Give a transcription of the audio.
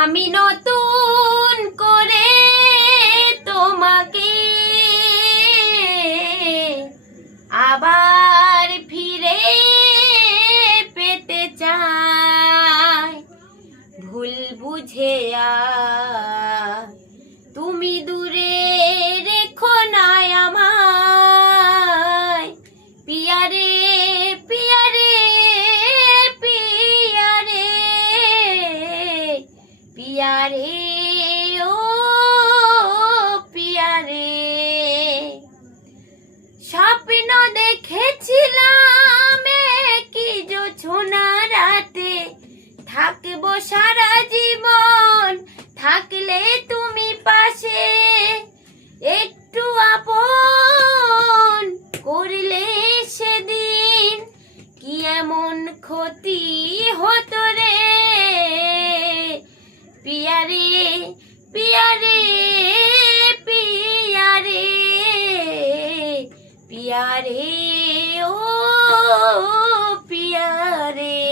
আমি নতুন করে তোমাকে আবার ফিরে পেতে চাই। ভুল বুঝে তুমি দূরে রেখো না আমায়। পিয়ারে পিয়ারে পিয়ারে পিয়ারে ও পিয়ারে। স্বপ্ন দেখেছিলাম কি জোছনা রাতে থাকবো সারা জীবন, থাকলে তুমি পাশে একটু আপন করলে সেদিন কি এমন ক্ষতি হতো রে। পিয়ারে পিয়ারে পিয়ারে পিয়ারে ও পিয়ারে।